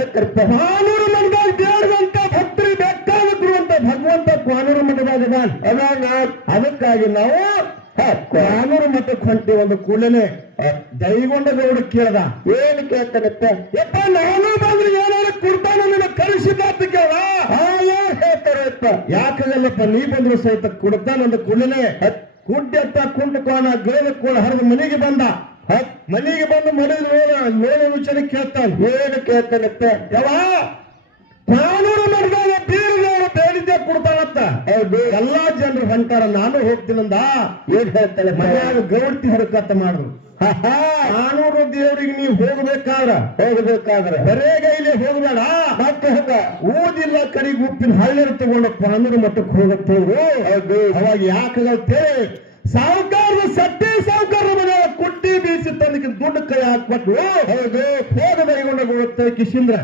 ಹೇಳ್ತಾರಪ್ಪ ಕಾನೂರು ಮಠದಾಗ ದೇವ್ರಿಗಂತ ಭಕ್ತರು ಬೇಕಾಗುತ್ತಿರುವಂತ ಭಗವಂತ ಕಾನೂರು ಮಠದಾಗ ಅದಕ್ಕಾಗಿ ನಾವು ಕಾನೂರು ಮಠಕ್ಕೆ ಹೊಂಟಿ ಒಂದು ಕೂಡಲೇ ದೈಗೊಂಡ ಗೌಡ ಕೇಳ್ದ. ಏನ್ ಕೇಳ್ತಾನಪ್ಪ ಯಪ್ಪ, ನಾನು ಬಂದ್ರೆ ಏನಾದ್ರು ಕೊಡ್ತಾನ ನಿನ್ನ ಕಳಿಸಿದ ಅಂತ ಕೇಳ ಏನ್ ಹೇಳ್ತಾರಪ್ಪ ಯಾಕಾಗಲ್ಲಪ್ಪ ನೀ ಬಂದ್ರು ಸಹಿತ ಕೊಡ್ತಾನಂದ ಕೂಡಲೇ. ಕುಡ್ಡೆತ್ತ ಕುಂಟ ಕೋಣ ಗಿಳಿದ ಕೋಣ ಹರಿದು ಮನೆಗೆ ಬಂದ. ಮನೆಗೆ ಬಂದು ಮನೆಗೆ ಮೇಲೆ ವಿಚಾರ ಕೇಳ್ತಾನೆ ಹೇಳಿ ಕೇಳ್ತಾನಂತೆ? ಯಾವ ಕಾನೂನು ಮಾಡಿದಾಗ ಬೀರದವರು ಬೇಡಿದ್ದೆ ಕೊಡ್ತಾನಂತ. ಹೌದು ಎಲ್ಲಾ ಜನರು ಹೊಂಟಾರ ನಾನು ಹೋಗ್ತೀನಂದ ಏನ್ ಹೇಳ್ತಾನೆ ಮನೆಯಾಗ ಗೌಡ್ತಿ ಹರಕತ್ತ ಮಾಡಿದ್ರು ಆನೂರು ದೇವರಿಗೆ ನೀವು ಹೋಗ್ಬೇಕಾದ್ರ? ಹೋಗ್ಬೇಕಾದ್ರೆ. ಬರೇಗ ಇಲ್ಲಿ ಹೋಗ್ಬೇಡ. ಮತ್ತೆ ಹೋಗ. ಊದಿಲ್ಲ ಕಡಿ ಉಪ್ಪಿನ ಹಳ್ಳಿರು ತಗೊಂಡು ಕಾನೂನು ಮಟ್ಟಕ್ಕೆ ಹೋಗುತ್ತೆ ಹೌದು. ಅವಾಗ ಯಾಕಾಗತ್ತೆ ಸಾವುಕಾರದ ಸಟ್ಟಿ ಸಾವುಕಾರ ಮನೆ ಕುಟ್ಟಿ ಬೀಸಿ ತನಕ ದುಡ್ಡು ಕೈ ಹಾಕ್ಬಿಟ್ಟು ಹೌದು ಹೋಗ ಬೈಗೊಂಡ ಹೋಗುತ್ತೆ ಕಿಶಿಂದ್ರ.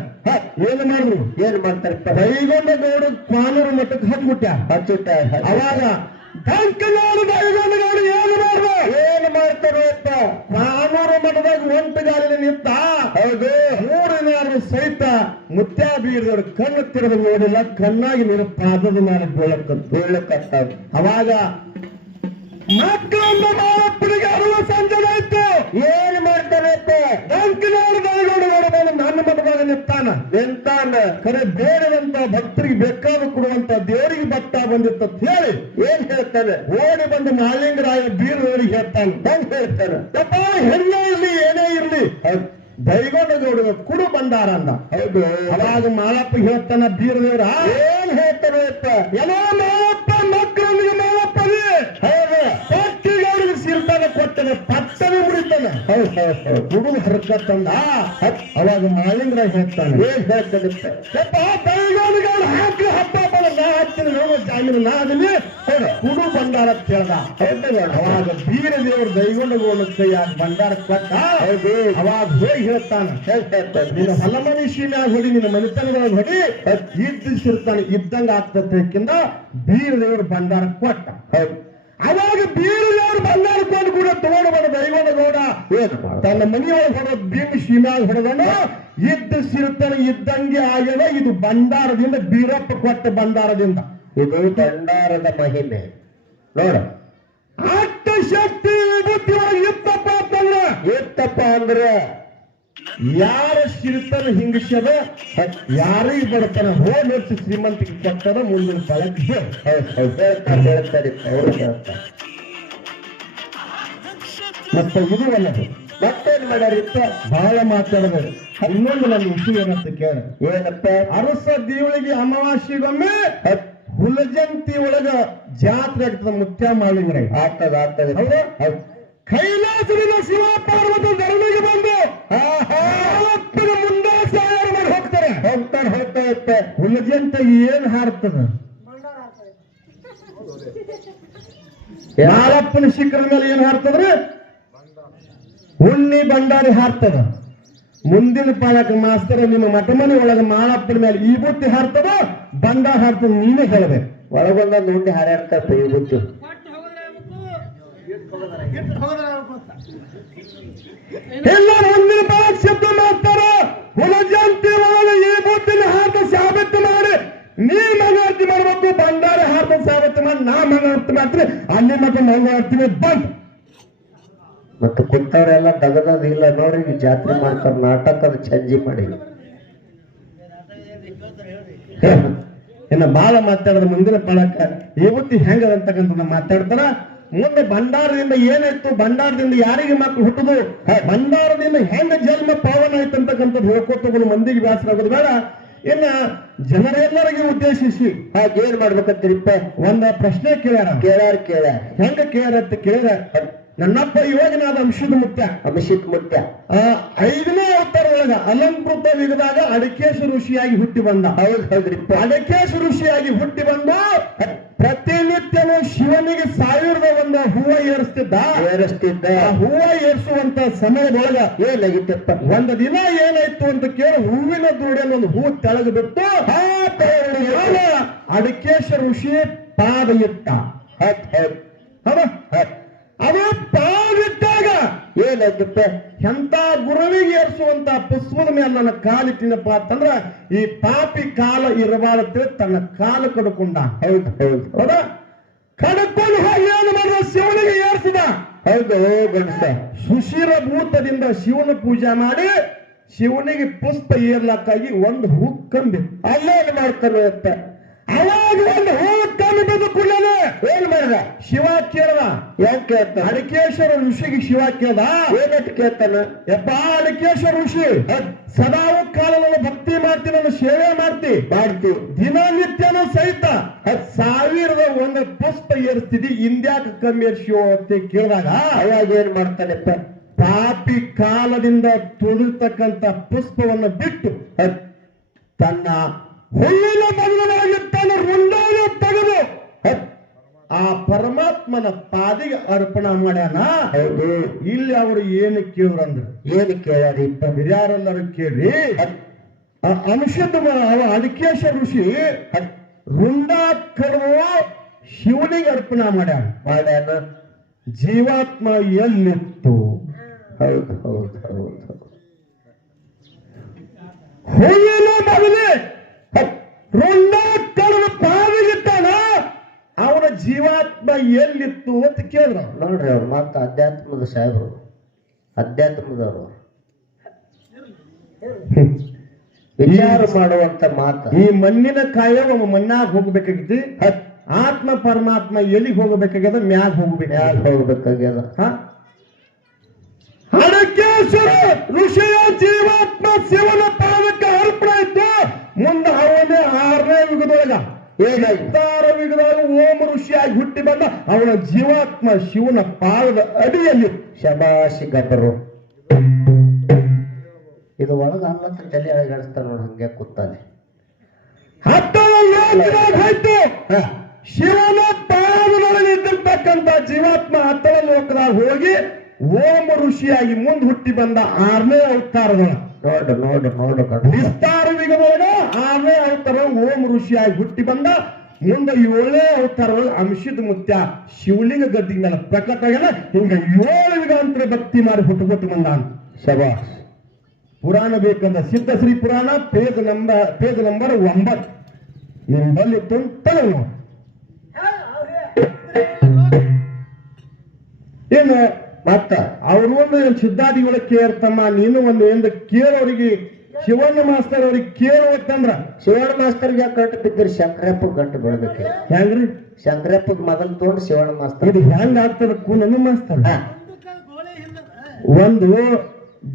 ಏನು ಮಾಡಿದ್ರು ಏನ್ ಮಾಡ್ತಾರೆ? ಬೈಗೊಂಡ ಗೌಡ ಕಾನೂರು ಮಟ್ಟಕ್ಕೆ ಹಚ್ಬಿಟ್ಟ ಹಚ್ಚುಟ್ಟ ಅವಾಗ ಬೈಗೊಂಡ ಗೌಡ ಏನು ಮಾಡ್ರು? ಏನ್ ಮಾಡ್ತಾರಪ್ಪ ಕಾನೂರು ಮಠದಾಗ ಒಂಟುಗಾಲಿನ ನಿಂತ ಹೌದು. ಮೂರು ದಿನ ಸಹಿತ ಮುತ್ಯಾ ಬೀರದವ್ರು ಕಣ್ಣು ತೆರೆದು ನೋಡಿಲ್ಲ ಕಣ್ಣಾಗಿ ನೀರು ಪಾದದ ಮೇಲೆ ಬೀಳಕ್ಕ ಬೀಳಕತ್ತಾವ ಅವಾಗ ಮಕ್ಕಳನ್ನ ಮಾರಪ್ಪನಿಗೆ ಅರುವ ಸಂಜನ ಇತ್ತು ಏನ್ ಮಾಡ್ತಾನೆ ದಂಕಿನಾಡು ದಯಗೋಡು ಬಂದು ನನ್ನ ಮಠದಾಗ ನಿಂತಾನ. ನಿಂತಾನ ಕರೆ ಬೇಡದಂತ ಭಕ್ತರಿಗೆ ಬೇಕಾದ ಕೊಡುವಂತ ದೇವರಿಗೆ ಭಕ್ತ ಬಂದಿತ್ತ ಹೇಳಿ ಏನ್ ಹೇಳ್ತಾನೆ? ಓಡಿ ಬಂದು ಮಾಲಿಂಗರಾಯ ಬೀರದವರಿಗೆ ಹೇಳ್ತಾನೆ. ಬಂದ್ ಹೇಳ್ತಾನ. ತಪ್ಪ ಹೆಣ್ಣೆ ಇರ್ಲಿ ಏನೇ ಇರ್ಲಿ. ದೈಗೊಂಡ ಗೌಡ ಕುಡು ಬಂದಾರ ಅಂದ. ಹೌದು. ಅವಾಗ ಮಾಳಪ್ಪ ಹೇಳ್ತಾನ ಬೀರದೇವ್ರ ಏನ್ ಹೇಳ್ತಾನೆ ಎಲ್ಲ ಮಾಳಪ್ಪ ಹೌದು ಹೌದು ಹೌದು ಹುಡುಗ ಅವಾಗ ಮಾಲಿಂದ್ರ ಹೇಳ್ತಾನೆ ಏನ್ ಗೌಡ ಹಾಕಿ ಹಬ್ಬ ಬರ ನಾ ಹಚ್ಚಿನ ನೋವು ಜಾಮೀನು ನಾ ಅದನ್ನೇ ಕುಡು ಅಂತ ಹೇಳ್ದ ಹೌದು ನೋಡು. ಅವಾಗ ಬೀರ ದೇವರು ದೈಗೊಂಡ ಗೌಡ ಕೈ ಬಂದಾರ ಕೊಟ್ಟ ಹೌದು ಅವಾಗ ಹೋಗಿ ಹೇಳ್ತಾನ ಹೆಂಗ್ ನಿನ್ನ ಹೊಲ ಮನುಷ್ಯ ಮ್ಯಾಗ ಹೊಡಿ ನಿನ್ನ ಮನೆತನದೊಳಗೆ ಹೊಡಿ ಇದ್ದಿಸಿರ್ತಾನೆ ಇದ್ದಂಗ ಆಗ್ತದಕ್ಕಿಂತ ಬೀರ ದೇವರು ಭಂಡಾರ ಕೊಟ್ಟ ಹೌದು ಅವಾಗ ಬೀರ ಬಂದಾರ ಕೊಂಡು ಕೂಡ ತಗೊಂಡು ಬಂದ ದೈವದ ಗೌಡ. ಏನು ತನ್ನ ಮನೆಯೊಳಗೆ ಹೊಡೆದ ಭೀಮ ಶಿಮ್ಯಾಗ ಹೊಡೆದನು ಇದ್ದ ಸಿರುತನ ಇದ್ದಂಗೆ ಆಗ್ಯದ. ಇದು ಬಂದಾರದಿಂದ ಬೀರಪ್ಪ ಕೊಟ್ಟ ಬಂದಾರದಿಂದ ಇದು ಭಂಡಾರದ ಮಹಿಮೆ. ನೋಡ. ಅಟ್ಟ ಶಕ್ತಿ ಒಳಗೆ ಇತ್ತಪ್ಪ ಅಂತಂದ್ರ. ಎತ್ತಪ್ಪ ಅಂದ್ರೆ ಯಾರ ಸಿರಿತನ ಹಿಂಗಿಸದ ಯಾರಿಗೆ ಬರ್ತಾನ ಹೋದ್ ವರ್ಷ ಶ್ರೀಮಂತಿಗೆ ಕೊಟ್ಟದ ಮುಂದಿನ ಕಾಲಕ್ಕೆ ಹೇಳ್ತಾರೆ ಅವರು ಹೇಳ್ತಾರೆ. ಮತ್ತೆ ಇದು ಅನ್ನೋದು ಮತ್ತೇನ್ ಮಾಡ್ಯಾರಿಪ್ಪ ಬಹಳ ಮಾತಾಡಬೇಡ. ಇನ್ನೊಂದು ನನ್ನ ವಿಷಯ ಏನಂತ ಕೇಳ. ಏನಪ್ಪ? ಅರಸ ದೇವಳಿಗೆ ಅಮಾವಾಸ್ಯೆಗೊಮ್ಮೆ ಹುಲಜಂತಿ ಒಳಗ ಜಾತ್ರೆ ಆಗ್ತದ ಮುತ್ಯ ಮಾಲಿಂಗ್ರೆ ಆಗ್ತದ ಆಗ್ತದೆ. ಹೌದಾ? ಶಿಖರ ಏನ್ ಹಾರ್ತದ? ಯಾರಪ್ಪನ ಶಿಖರ ಮೇಲೆ ಏನ್ ಹಾರ್ತದ್ರಿ? ಹುಣ್ಣಿ ಬಂಡಾರಿ ಹಾರ್ತದ. ಮುಂದಿನ ಪಾಲಕ ಮಾಸ್ತರ ನಿಮ್ಮ ಮಠ ಮನೆ ಒಳಗ ಮಾಲಪ್ಪನ ಮೇಲೆ ಈ ಬುತ್ತಿ ಹಾರ್ತದ? ಬಂಡ ಹಾರ್ತದ ನೀನೇ ಹೇಳಬೇಕು. ಒಳಗೊಂದ ನೋಡಿ ಹಾರಾಡ್ತಾರೆ ಈ ಬುತ್ತಿ. ಎಲ್ಲ ಮುಂದಿನ ಪಾಲಕ ಶಬ್ದ ಮಾಡ್ತಾರ ಹುಲಜಂತಿ ಒಳಗ ಈ ಬುತ್ತಿನ ಹಾರ್ತ ಸಾಬೀತು ಮಾಡಿ ನೀ ಮಂಗಳಾರತಿ ಮಾಡ್ಬೇಕು ಭಂಡಾರ ಹಾರ್ತ ಸಾಬೀತು ಮಾಡಿ ನಾ ಮಂಗಳಾರತಿ ಮಾಡ್ತೀನಿ ಅಲ್ಲಿ ಮತ್ತೆ ಮಂಗಳಾರತಿ ಬಂದ್. ಮತ್ತೆ ಕುಂತವರೆಲ್ಲ ಇಲ್ಲ ನೋಡ್ರಿ ಜಾತ್ರೆ ಮಾಡ್ತಾರೆ ನಾಟಕದ ಚಂಜಿ ಮಾಡಿ. ಇನ್ನ ಬಾಳ ಮಾತಾಡದ ಮುಂದಿನ ಪಳಕ. ಇವತ್ತು ಹೆಂಗದ ನಾವು ಮಾತಾಡ್ತಾರ ಮುಂದೆ ಭಂಡಾರದಿಂದ ಏನಾಯ್ತು? ಭಂಡಾರದಿಂದ ಯಾರಿಗೆ ಮಕ್ಕಳು ಹುಟ್ಟುದು ಭಂಡಾರದಿಂದ ಹೆಂಗ ಜನ್ಮ ಪಾವನ ಆಯ್ತು ಅಂತಕ್ಕಂಥದ್ದು ಹೇಳ್ಕೊತಗಳು ಮಂದಿಗೆ ವ್ಯಾಸರಾಗೋದು ಬೇಡ. ಇನ್ನ ಜನರೆಲ್ಲರಿಗೆ ಉದ್ದೇಶಿಸಿ. ಹಾಗೆ ಏನ್ ಮಾಡ್ಬೇಕಂತೀರಿಪ್ಪ? ಒಂದ ಪ್ರಶ್ನೆ ಕೇಳ್ಯಾರ. ಕೇಳ್ಯಾರ ಕೇಳ ಹೆಂಗ ಕೇಳ ಅಂತ ಕೇಳಿದ. ನನ್ನಪ್ಪ ಯೋಗನಾದ ಅಂಶದ ಮುತ್ಯ. ಅಭಿಷೇಕ್ ಮುತ್ಯ. ಆ, ಐದನೇ ಅವತಾರದೊಳಗ ಅಲಂಕೃತ ಯುಗದಾಗ ಅಡಕೇಶ ಋಷಿಯಾಗಿ ಹುಟ್ಟಿ ಬಂದ. ಹೌದ್ ಹೌದ್ರಿಪ್ಪ. ಅಡಕೇಶ ಋಷಿಯಾಗಿ ಹುಟ್ಟಿ ಬಂದು. ಪ್ರತಿನಿತ್ಯನೂ ಶಿವನಿಗೆ ಸಾವಿರದ ಹೂವ ಏರಿಸ್ತಿದ್ದ? ಏರಿಸ್ತಿದ್ದ. ಹೂವ ಏರಿಸುವಂತ ಸಮಯದೊಳಗ ಏನಾಗಿತ್ತಪ್ಪ ಒಂದು ದಿನ ಏನಾಯ್ತು ಅಂತ ಕೇಳಿ ಹೂವಿನ ದೂಡಿಯಲ್ಲಿ ಒಂದು ಹೂ ತೆಳಗ ಬಿಟ್ಟು ಅಡಕೇಶ ಋಷಿ ಪಾದ ಇಟ್ಟ? ಅದು ಪಾದ ಏನಾಗುತ್ತೆ ಎಂತ ಗುರುವಿಗೆ ಏರಿಸುವಂತ ಪುಷ್ಪದ ಮೇಲೆ ನನ್ನ ಕಾಲಿಟ್ಟಿನಪ್ಪ ಅಂತಂದ್ರ ಈ ಪಾಪಿ ಕಾಲ ಇರಬಾರದು ತನ್ನ ಕಾಲು ಕಡ್ಕೊಂಡ. ಹೌದು ಹೌದು. ಹೌದಾ? ಕಡ್ಕೊಂಡು ಹೋಗಿ ಶಿವನಿಗೆ ಏರ್ಸಿದ? ಹೌದು ಗಣೇಶ ಸುಶೀಲ ಭೂತದಿಂದ ಶಿವನ ಪೂಜೆ ಮಾಡಿ ಶಿವನಿಗೆ ಪುಷ್ಪ ಏರ್ಲಕ್ಕಾಗಿ ಒಂದು ಹೂ ಕಂಬಿ ಅಲ್ಲೇನ್ ಮಾಡ್ತಾನೆ ಅವಾಗ ಒಂದು ಹೂ ಏನ್ ಮಾಡ್ದ? ಶಿವ ಕೇಳ್ದ. ಯಾಕೆ ಕೇಳ್ತ? ಅಡಿಕೇಶ್ವರ ಋಷಿಗೆ ಶಿವ ಕೇಳ್ದ. ಏನಟ್ ಕೇಳ್ತಾನ? ಯಪ್ಪ ಅಡಿಕೇಶ್ವರ ಋಷಿ. ಸದಾವ ಕಾಲದಲ್ಲಿ ಭಕ್ತಿ ಮಾಡ್ತಿ ನನ್ನ ಸೇವೆ ಮಾಡ್ತಿ. ಮಾಡ್ತಿ. ದಿನನಿತ್ಯನು ಸಹಿತ ಹತ್ ಸಾವಿರದ ಒಂದು ಪುಷ್ಪ ಏರಿಸ್ತಿದಿ ಇಂದ್ಯಾಕ ಕಮ್ಮಿ ಶಿವ ಅಂತ ಕೇಳಿದಾಗ ಅವಾಗ ಏನ್ ಮಾಡ್ತಾನೆಪ್ಪ? ಪಾಪಿ ಕಾಲದಿಂದ ತುಳಿರ್ತಕ್ಕಂತ ಪುಷ್ಪವನ್ನು ಬಿಟ್ಟು ತನ್ನ ಹುಲ್ಲಿನ ಮಗನಾಗಿ ತನ್ನ ರುಂಡಾನ ತೆಗೆದು ಆ ಪರಮಾತ್ಮನ ಪಾದಿಗೆ ಅರ್ಪಣ ಮಾಡ್ಯಾನ? ಹೌದು. ಇಲ್ಲಿ ಅವರು ಏನು ಕೇಳಿದ್ರಂದ್ರ ಏನ್ ಕೇಳ್ಯಾರಿಪ್ಪ ಹಿರಿಯರೆಲ್ಲರೂ ಕೇಳಿ ಅಂಶದ ಅವ ಅಡಿಕೇಶ ಋಷಿ ವೃಂದಾ ರುಂಡ ಕಡುವ ಶಿವನಿಗೆ ಅರ್ಪಣ ಮಾಡ್ಯಾನ. ಮಾಡ್ಯಾನ. ಜೀವಾತ್ಮ ಎಲ್ಲಿತ್ತು? ಹೌದು ಹೌದು ಹೌದು ಹೂವಿನ ಪಾದಿಗಿಟ್ಟಾನ ಅವನ ಜೀವಾತ್ಮ ಎಲ್ಲಿತ್ತು ಅಂತ ಕೇಳಿದ್ರು ನೋಡ್ರಿ ಅವ್ರ ಮಾತು ಅಧ್ಯಾತ್ಮದ ಸಾಹೇಬರು. ಅಧ್ಯಾತ್ಮದವರು ವಿಚಾರ ಮಾಡುವಂತ ಮಾತು. ಈ ಮಣ್ಣಿನ ಕಾಯ ಒಂದು ಮಣ್ಣಾಗ ಹೋಗ್ಬೇಕಾಗಿತ್ತು. ಆತ್ಮ ಪರಮಾತ್ಮ ಎಲ್ಲಿಗೆ ಹೋಗಬೇಕಾಗ್ಯದ? ಮ್ಯಾಗ ಹೋಗ್ಬೇಕು ಯಾರು ಹೋಗ್ಬೇಕಾಗ್ಯದ. ಹಣಕೇಶ್ವರ ಋಷಿಯ ಜೀವಾತ್ಮ ಶಿವನ ಪಾದಕ್ಕೆ ಅರ್ಪಣೆ ಇತ್ತು. ಮುಂದೆ ಅವನೇ ಆರನೇ ಯುಗದೊಳಗ. ಏನಾಯ್ತು ಇತ್ತಾರ ಯುಗದೊಳಗ ಓಂ ಋಷಿಯಾಗಿ ಹುಟ್ಟಿ ಬಂದ ಅವನ ಜೀವಾತ್ಮ ಶಿವನ ಪಾದದ ಅಡಿಯಲ್ಲಿ ಶಬಾಶಿ ಗಬ್ಬರು ಇದು ಒಳಗ ಅಲ್ಲತ್ತ ತಲೆ ಅಳಗಾಡಿಸ್ತಾನ ನೋಡಿ ಹಂಗೆ ಕೂತಾನೆ. ಹೋಯ್ತು ಶಿವನ ಪಾದದೊಳಗೆ ಇದ್ದಿರ್ತಕ್ಕಂಥ ಜೀವಾತ್ಮ ಹತ್ತಳ ಲೋಕದಾಗ ಹೋಗಿ ಓಂ ಋಷಿಯಾಗಿ ಮುಂದೆ ಹುಟ್ಟಿ ಬಂದ ಆರನೇ ಅವತಾರದೊಳಗ. ನೋಡು ನೋಡು ನೋಡು ವಿಸ್ತಾರ ಯುಗದೊಳಗ ಆರನೇ ಅವತಾರ ಓಂ ಋಷಿಯಾಗಿ ಹುಟ್ಟಿ ಬಂದ. ಮುಂದೆ ಏಳನೇ ಅವತಾರ ಅಂಶದ ಮುತ್ಯ, ಶಿವಲಿಂಗ ಗದ್ದಿನ ಮೇಲೆ ಪ್ರಕಟ ಹಿಂಗ ಏಳು ಯುಗಾಂತರ ಭಕ್ತಿ ಮಾಡಿ ಹುಟ್ಟುಕೊಟ್ಟು ಬಂದ ಸಭಾ ಪುರಾಣ ಬೇಕಂದ ಸಿದ್ಧ ಶ್ರೀ ಪುರಾಣ, ಪೇಜ್ ನಂಬರ್ ಪೇಜ್ ನಂಬರ್ ಒಂಬತ್ ನಿಂಬಲ್ಲಿ ನೋಡಿ. ಏನು, ಮತ್ತ, ಅವರು ಒಂದು ಸಿದ್ಧಾದಿಗಳ ಕೇಳ್ತಮ್ಮ, ನೀನು ಒಂದು ಎಂದು ಕೇಳೋರಿಗೆ ಶಿವಣ್ಣ ಮಾಸ್ತರ್ ಅವ್ರಿಗೆ ಕೇಳುವತ್ತಂದ್ರ ಶಿವಣ್ಣ ಮಾಸ್ತರ್ಗೆ ಗಂಟು ಬಿದ್ದರೆ ಶಂಕರಪ್ಪ ಗಂಟು ಬೀಳ್ಬೇಕು. ಹೆಂಗ್ರಿ ಶಂಕರಪ್ಪಗ್ ಮೊದಲು ತಗೊಂಡು ಶಿವಣ್ಣ ಮಾಸ್ತರ್ ಇದು ಹೆಂಗ್ ಆಗ್ತದ ಕೂನನು ಮಾಸ್ತರ್ ಒಂದು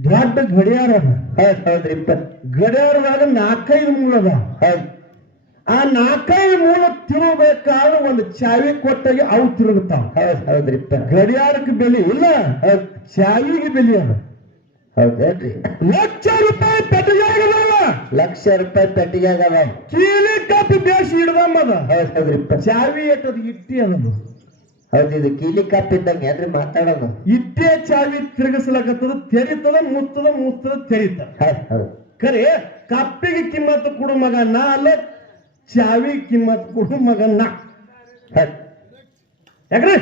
ದೊಡ್ಡ ಗಡಿಯಾರ ಅದ. ಹೌದ್ ಹೌದ್ರಿಪ್ಪ ಗಡಿಯಾರದಾಗ ನಾಲ್ಕೈದು ಮೂಲ ಅದ. ಹೌದ್. ಆ ನಾಲ್ಕೈದು ಮೂಲ ತಿರುಗಬೇಕಾದ್ರೆ ಒಂದು ಚಾವಿ ಕೊಟ್ಟಾಗಿ ಅವು ತಿರುಗುತ್ತಾವ ಹೌದ್ರಿ ಗಡಿಯಾರಕ್ಕೆ ಬೆಲೆ ಇಲ್ಲ. ಚಾವಿಗೆ ಬೆಲೆ ಅದ. ಹೌದೇನ್ರಿ? ಲಕ್ಷ ರೂಪಾಯಿ ಪೆಟ್ಟಿಗೆಯಾಗದಲ್ಲ ಲಕ್ಷ ರೂಪಾಯಿ ಪೆಟ್ಟಿಗೆ ಅದಾವ ಕೀಲಿ ಬೇಸ್ ಬೇಸಿ ಹೌದ್ ಹೌದ್ರಿಪ್ಪ ಚಾವಿ ಎಟ್ಟದ ಇಟ್ಟಿ ಅದದು. ಹೌದು ಇದು ಕೀಲಿ ಕಪ್ ಇದ್ದಂಗೆ ಏನ್ರಿ ಮಾತಾಡೋದು? ಇಟ್ಟೆ ಚಾವಿ ತಿರುಗಿಸ್ಲಕತ್ತದ ತೆರಿತದ ಮುತ್ತದ ಮುತ್ತದ ತೆರಿತ. ಕರೆ ಕಪ್ಪಿಗೆ ಕಿಮ್ಮತ್ತು ಕೊಡು ಮಗ ನಾ ಅಲ್ಲ ಚಾವಿ ಕಿಮ್ಮತ್ತು ಕೊಡು ಮಗ ನಾ. ಯಾಕ್ರಿ?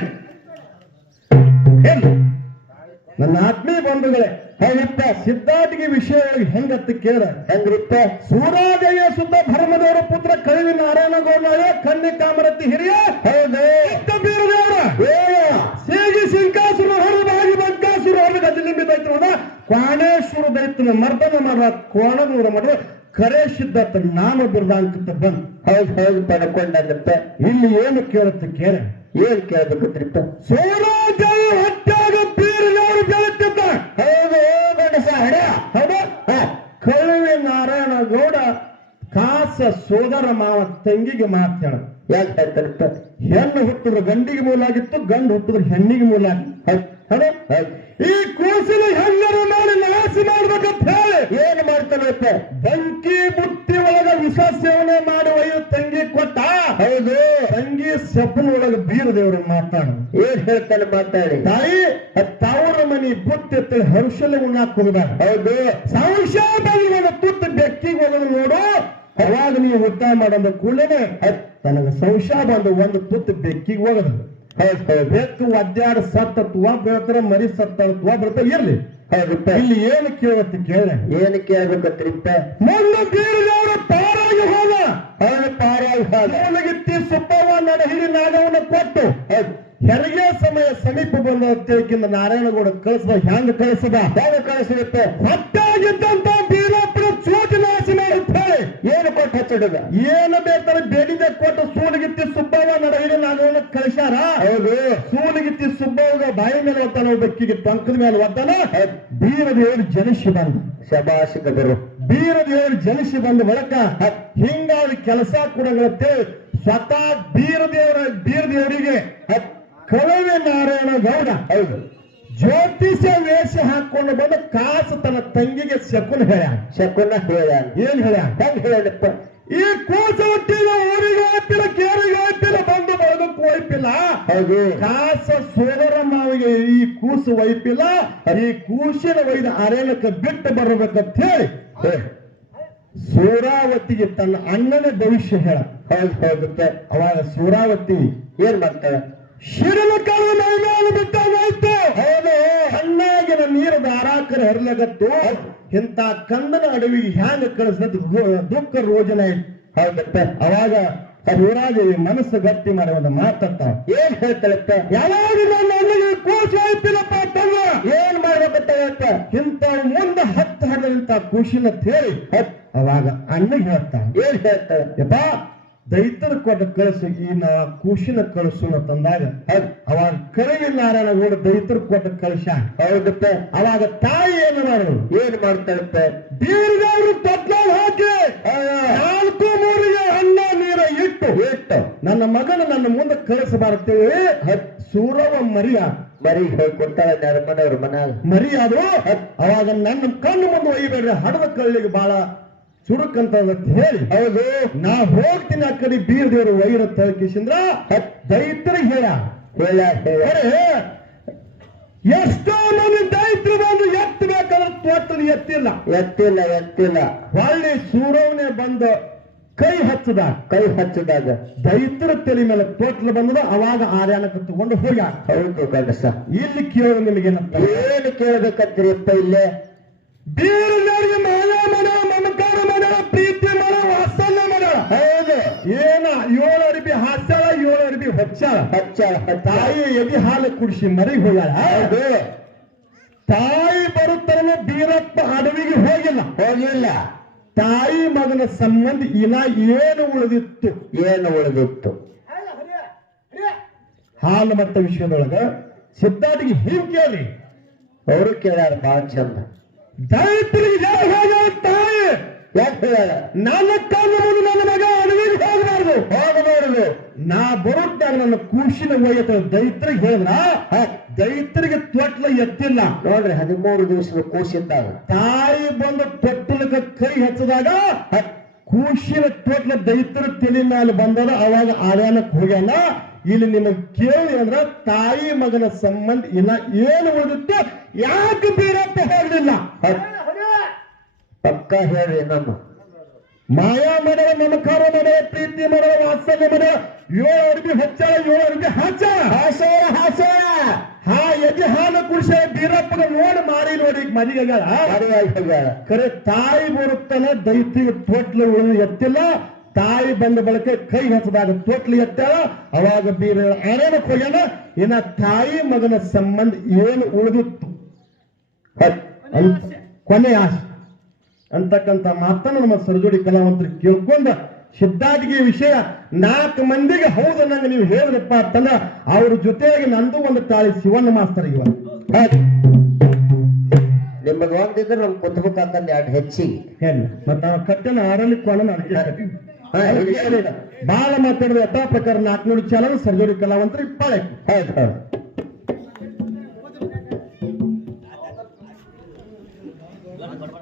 ಏನು? ನನ್ನ ಬಂಧುಗಳೇ ಹೌದಪ್ಪ ಸಿದ್ಧಾರ್ಥಿಗೆ ವಿಷಯ ಹೆಂಗತ್ತ ಕೇಳ ಹೆಂಗಿರುತ್ತ? ಸೂರಾದೇವಿಯ ಸುತ್ತ ಧರ್ಮದೇವರ ಪುತ್ರ ಕಳಿವಿ ನಾರಾಯಣ ಗೌಡ ಕನ್ನಿ ಕಾಮರತಿ ಹಿರಿಯ ಸೇಗಿ ಸಿಂಕಾಸುರ ಹೊರ ಬಾಗಿ ಬಂಕಾಸುರ ಹೊರ ಗದ್ದಲಿಂಬಿ ದೈತ್ರ ಕ್ವಾಣೇಶ್ವರ ದೈತ್ಯನ ಮರ್ದನ ಮಾಡ ಕೋಣನೂರ ಮಾಡ್ರ ಕರೆ ಸಿದ್ಧಾರ್ಥ ನಾಮ ಅಂತ ಬಂದ್. ಹೌದ್ ಹೌದು ಪಡ್ಕೊಂಡಪ್ಪ ಇಲ್ಲಿ ಏನು ಕೇಳುತ್ತೆ ಕೇಳ. ಏನ್ ಕೇಳ್ಬೇಕತ್ರಿಪ್ಪ? ಸೂರಾದೇವಿ ಹೊಟ್ಟಾಗ ಬೀರದೇವರು ಬೆಳೆತಿದ್ದ ಹೌದು ಗಣಸ ಹಡ ಹೌದಾ ಕಳುವೆ ನಾರಾಯಣ ಗೌಡ ಕಾಸ ಸೋದರ ಮಾವ ತಂಗಿಗೆ ಮಾತು ಹೇಳ ಹೆಣ್ಣು ಹುಟ್ಟಿದ್ರೆ ಗಂಡಿಗೆ ಮೂಲ ಆಗಿತ್ತು ಗಂಡು ಹುಟ್ಟಿದ್ರೆ ಹೆಣ್ಣಿಗೆ ಮೂಲ ಈ ಕೂಸಿನ ಹೆಣ್ಣರು ನೋಡಿ ನಾಶ ಮಾಡ್ಬೇಕಂತ ಹೇಳಿ. ಏನ್ ಮಾಡ್ತಾನಪ್ಪ ಬೆಂಕಿ ಬುಟ್ಟಿ ಒಳಗ ವಿಷ ಸೇವನೆ ಮಾಡಿ ಒಯ್ಯು ತಂಗಿ ಕೊಟ್ಟ. ಹೌದು. ತಂಗಿ ಸಪ್ಪನ ಒಳಗ ಬೀರ ದೇವರು ಮಾತಾಡ. ಏನ್ ಹೇಳ್ತಾನೆ ಮಾತಾಡಿ? ತಾಯಿ ತವರ ಮನಿ ಬುತ್ತಿ ಹರುಷಲೆ ಉಣ್ಣಾಕ್ ಹೌದು. ಸಂಶಯ ತುತ್ತು ಬೆಕ್ಕಿಗೆ ಹೋಗೋದು ನೋಡು. ಅವಾಗ ನೀವು ಒತ್ತಾಯ ಮಾಡಂದ ಕೂಡಲೇ ತನಗ ಸಂಶಯ ಬಂದು ಒಂದು ತುತ್ತು ಬೆಕ್ಕಿಗೆ ಹೋಗದು. ಬೆಕ್ಕು ಒದ್ದಾಡ ಸತ್ತತ್ವ ಬೆಳತರ ಮರಿ ಸತ್ತತ್ವ ಬೆಳತ ಇರ್ಲಿ. ಇಲ್ಲಿ ಏನು ಕೇಳತ್ತಿ ಕೇಳ. ಏನು ಕೇಳ್ಬೇಕತ್ರಿಪ್ಪ? ಮೊನ್ನೆ ಬೀರದವರ ಪಾರಾಗಿ ಹೋದ. ಹೌದು ಪಾರಾಗಿ ಹೋದ. ಸುಪ್ಪವ ಸುಬ್ಬವ್ವ ನಡಹಿರಿ ನಾಗವನ್ನ ಕೊಟ್ಟು. ಹೆರಿಗೆ ಸಮಯ ಸಮೀಪ ಬಂದ ತಿಳ್ಕಿಂದ ನಾರಾಯಣಗೌಡ ಕಳಿಸದ ಹೆಂಗ್ ಕಳಿಸದ? ಹೆಂಗ್ ಕಳಿಸಿದಪ್ಪ ಹೊತ್ತಾಗಿದ್ದಂತ ಬೀರ ಏನು ಕೊಟ್ಟು ಹಚ್ಚಿಡುದ? ಏನು ಬೇಕಾದ್ರೆ ಬೇಡಿದೆ ಕೊಟ್ಟು ಸೂಲಿಗಿತ್ತಿ ಸುಬ್ಬವ್ವ ನಡೆಯಿರಿ ನಾನು ಕಳಿಸ್ಯಾರ? ಹೌದು. ಸೂಲಿಗಿತ್ತಿ ಸುಬ್ಬವ್ವ ಬಾಯಿ ಮೇಲೆ ಒತ್ತಾನ ಬೆಕ್ಕಿಗೆ ಪಂಕದ ಮೇಲೆ ಒತ್ತಾನ. ಬೀರದೇವರು ಜನಿಸಿ ಬಂದು. ಶಬಾಷಿಕದರು ಬೀರದೇವರು ಜನಿಸಿ ಬಂದ ಬಳಕ ಹಿಂಗಾದ ಕೆಲಸ ಕೊಡಗಳತ್ತೆ ಸ್ವತಃ ಬೀರದೇವರ ಬೀರದೇವರಿಗೆ ಕಳವೆ ನಾರಾಯಣ ಗೌಡ. ಹೌದು. ಜ್ಯೋತಿಷ್ಯ ವೇಷ ಹಾಕೊಂಡು ಬಂದು ಕಾಸು ತನ್ನ ತಂಗಿಗೆ ಶಕುನ್ ಹೇಳ ಶಕುನ ಹೇಳ ಏನ್ ಹೇಳ ಹೆಂಗ್ ಹೇಳಪ್ಪ ಈ ಕೂಸು ಹುಟ್ಟಿದ ಊರಿಗೆ ಹೋಗ್ತಿಲ್ಲ ಕೇರಿಗೆ ಹೋಗ್ತಿಲ್ಲ ಬಂದು ಬಳಗಕ್ಕೆ ಹೋಯ್ತಿಲ್ಲ ಹೌದು. ಕಾಸ ಸೋದರ ಮಾವಿಗೆ ಈ ಕೂಸು ವೈಪಿಲ್ಲ ಈ ಕೂಸಿನ ಒಯ್ದ ಅರೇನಕ್ಕೆ ಬಿಟ್ಟು ಬರಬೇಕಂತ ಹೇಳಿ ಸೂರಾವತಿಗೆ ತನ್ನ ಅಣ್ಣನ ಭವಿಷ್ಯ ಹೇಳ. ಹೌದು ಹೋಗುತ್ತೆ ಅವಾಗ ಸೂರಾವತಿ ಏನ್ ಮಾಡ್ತಾಳ ಶಿರನ ಕಾಲ ಮೈಮೇಲೆ ಬಿಟ್ಟಾಗಾಯ್ತು. ಹೌದು. ಕಣ್ಣಾಗಿನ ನೀರು ಧಾರಾಕರ ಹರಿಲಗತ್ತು ಇಂತ ಕಂದನ ಅಡವಿ ಹ್ಯಾಂಗ ಕಳಿಸದ್ ದುಃಖ ರೋಜನೆ ಹೌದಪ್ಪ. ಅವಾಗ ಸೂರಾದೇವಿ ಮನಸ್ಸು ಗಟ್ಟಿ ಮಾಡಿ ಒಂದು ಮಾತತ್ತ. ಏನ್ ಹೇಳ್ತಾಳಪ್ಪ? ಯಾವಾಗ ನನ್ನ ಕೋಶ ಆಯ್ತಿಲ್ಲಪ್ಪ ತಮ್ಮ ಏನ್ ಮಾಡ್ಬೇಕಂತ ಇಂತ ಮುಂದೆ ಹತ್ತು ಹಡದಂತ ಖುಷಿನ ಹೇಳಿ ಅವಾಗ ಅಣ್ಣ ಹೇಳ್ತಾ ಏನ್ ಹೇಳ್ತಾಳೆ? ಯಪ್ಪ ದೈತರ ಕೊಟ್ಟ ಕಳಿಸು ಈ ನಾ ಖುಷಿನ ಕಳಿಸು ತಂದಾಗ ಅವಾಗ ಕರವಿ ನಾರಾಯಣ ಗೌಡ ದೈತರ ಕೊಟ್ಟ ಕಳಿಸ ಹೌದಪ್ಪ. ಅವಾಗ ತಾಯಿ ಏನು ಮಾಡೋದು ಏನ್ ಮಾಡ್ತಾಳಪ್ಪ? ಬೀರ್ದವರು ತೊಟ್ಲ ಹಾಕಿ ನಾಲ್ಕು ಮೂರಿಗೆ ಅನ್ನ ನೀರ ಇಟ್ಟು ಇಟ್ಟು. ನನ್ನ ಮಗನ ನನ್ನ ಮುಂದೆ ಕಳಿಸಬಾರ್ತೇವೆ ಸೂರವ ಮರಿಯ ಬರೀ ಹೇಳ್ಕೊಡ್ತಾಳ ನರಮನವ್ರ ಮನ್ಯಾಗ. ಮರಿಯಾದ್ರು ಅವಾಗ ನನ್ನ ಕಣ್ಣು ಮುಂದೆ ಒಯ್ಬೇಡ್ರಿ ಹಡದ ಕಳ್ಳಿಗೆ ಬಹಳ ಚುರುಕಂತ ಹೇಳಿ. ಹೌದು. ನಾ ಹೋಗ್ತೀನಿ ಆ ಕಡೆ ಬೀರ್ ದೇವ್ರ ವೈರ ತಲಕಿಸಿಂದ್ರ ದೈತ್ರಿಗೆ ಹೇಳ. ಎಷ್ಟೋ ಮಂದಿ ದೈತ್ರ ಬಂದು ಎತ್ತಬೇಕಾದ್ರೆ ತೋಟದ ಎತ್ತಿಲ್ಲ. ಎತ್ತಿಲ್ಲ ಎತ್ತಿಲ್ಲ. ಹೊಳ್ಳಿ ಸೂರವನೆ ಬಂದ ಕೈ ಹಚ್ಚದ. ಕೈ ಹಚ್ಚಿದಾಗ. ದೈತ್ರ ತಲೆ ಮೇಲೆ ತೋಟ್ಲು ಬಂದದ ಅವಾಗ ಆರ್ಯಾನ ತಗೊಂಡು ಹೋಗ್ಯ ಹೌದು ಗಂಡಸ. ಇಲ್ಲಿ ಕೇಳೋದು ನಿಮಗೇನಪ್ಪ? ಏನು ಕೇಳ್ಬೇಕಂತೀರಿಪ್ಪ ಇಲ್ಲೇ? ಬೀರದವರಿಗೆ ಹೊಚ್ಚಾಳ ಹಚ್ಚಾಳ ಹಚ್ಚಾಳ ತಾಯಿ ಎದಿ ಹಾಲು ಕುಡಿಸಿ ಮರಿ ಹೋಗ್ಯಾಳ. ತಾಯಿ ಬರುತ್ತಲ್ಲ ಬೀರಪ್ಪ ಅಡವಿಗೆ ಹೋಗಿಲ್ಲ. ಹೋಗಿಲ್ಲ. ತಾಯಿ ಮಗನ ಸಂಬಂಧ ಇನ್ನ ಏನು ಉಳಿದಿತ್ತು? ಏನು ಉಳಿದಿತ್ತು? ಹಾಲು ಮತ್ತ ವಿಷಯದೊಳಗ ಸಿದ್ಧಾರ್ಥಿಗೆ ಹಿಂಗ್ ಕೇಳಿ. ಅವರು ಕೇಳ್ಯಾರ ಬಾಳ ಚಂದ. ತಾಯಿ? ಯಾಕೆ ಹೇಳ್ಯಾರ ನನ್ನ ನನ್ನ ಮಗ ಅಡವಿಗೆ ಹೋಗಬಾರ್ದು. ಹೋಗಬಾರದು. ನಾ ಬರುತ್ತಾಗ ನನ್ನ ಕೂಸಿನ ಒಯ್ಯತ ದೈತ್ರಿಗೆ ಹೇಳಿದ್ರ ದೈತ್ರಿಗೆ ತೊಟ್ಲ ಎತ್ತಿಲ್ಲ. ನೋಡ್ರಿ ಹದಿಮೂರು ದಿವಸದ ಕೂಸಿದ್ದಾಗ ತಾಯಿ ಬಂದು ತೊಟ್ಟಲಕ ಕೈ ಹಚ್ಚಿದಾಗ ಕೂಸಿನ ತೊಟ್ಲ ದೈತ್ರ ತಲೆ ಮೇಲೆ ಬಂದದ. ಅವಾಗ ಆರ್ಯಾನಕ್ ಹೋಗ್ಯಾನ ಇಲ್ಲಿ ನಿಮಗ್ ಕೇಳಿ ಅಂದ್ರ ತಾಯಿ ಮಗನ ಸಂಬಂಧ ಇಲ್ಲ ಏನು ಉಳಿದಿತ್ತು ಯಾಕೆ ಬೀರಪ್ಪ ಹೋಗ್ಲಿಲ್ಲ ಪಕ್ಕ ಹೇಳಿ ನಮ್ಮ ಮಾಯಾ ಮನೆಯ ಮಮಕಾರ ಮನೆ ಪ್ರೀತಿ ಮನೆ ವಾತ್ಸಲ್ಯ ಮನೆ ಏಳು ಅರ್ಬಿ ಹಚ್ಚಾಳ ಏಳು ಅರ್ಬಿ ಹಾಚ ಹಾಸೋಳ ಹಾಸೋಳ ಹಾ ಎದಿ ಹಾಲು ಕುಡಿಸ ಬೀರಪ್ಪನ ನೋಡಿ ಮಾರಿ ನೋಡಿ ಈಗ ಕರೆ ಖರೆ ತಾಯಿ ಬರುತ್ತಲ್ಲ ದೈತಿ ತೋಟ್ಲು ಉಳಿದು ಎತ್ತಿಲ್ಲ. ತಾಯಿ ಬಂದ ಬಳಿಕ ಕೈ ಹಚ್ಚದಾಗ ತೋಟ್ಲು ಎತ್ತಾಳ. ಅವಾಗ ಬೀರ ಅರೇನು ಹೋಗ್ಯಾನ ಇನ್ನ ತಾಯಿ ಮಗನ ಸಂಬಂಧ ಏನು ಉಳಿದಿತ್ತು? ಕೊನೆ ಆಸೆ. ಅಂತಕ್ಕಂಥ ಮಾತನ್ನು ನಮ್ಮ ಸರ್ಜೋಡಿ ಕಲಾವಂತರು ಕೇಳ್ಕೊಂಡ ಸಿದ್ಧಾರ್ಥಿಗೆ ವಿಷಯ ನಾಲ್ಕು ಮಂದಿಗೆ ಹೌದು ನಂಗೆ ನೀವು ಹೇಳಿದ್ರಪ್ಪ ಅಂತಂದ್ರ ಅವ್ರ ಜೊತೆಗೆ ನಂದು ಒಂದು ತಾಳಿ ಶಿವಣ್ಣ ಮಾಸ್ತರ್ ಇವ. ಹತ್. ನಿಮ್ಮದು ಒಂದಿದ್ರೆ ನಮ್ಗೆ ಕುತ್ಬೇಕಾಕಂದ್ ಎರಡು ಹೆಚ್ಚಿಗೆ. ಹೇಳಿ. ಮತ್ತೆ ಆ ಕಟ್ಟನ ಆಡಲಿಕ್ಕೆ. ಬಾಳ ಮಾತಾಡಿದ ಯಥಾ ಪ್ರಕಾರ ನಾಲ್ಕುನೂರು ಚಾಲನ ಸರ್ಜೋಡಿ ಕಲಾವಂತರು ಪಾಳೆ ಹೌದು ಹೌದು.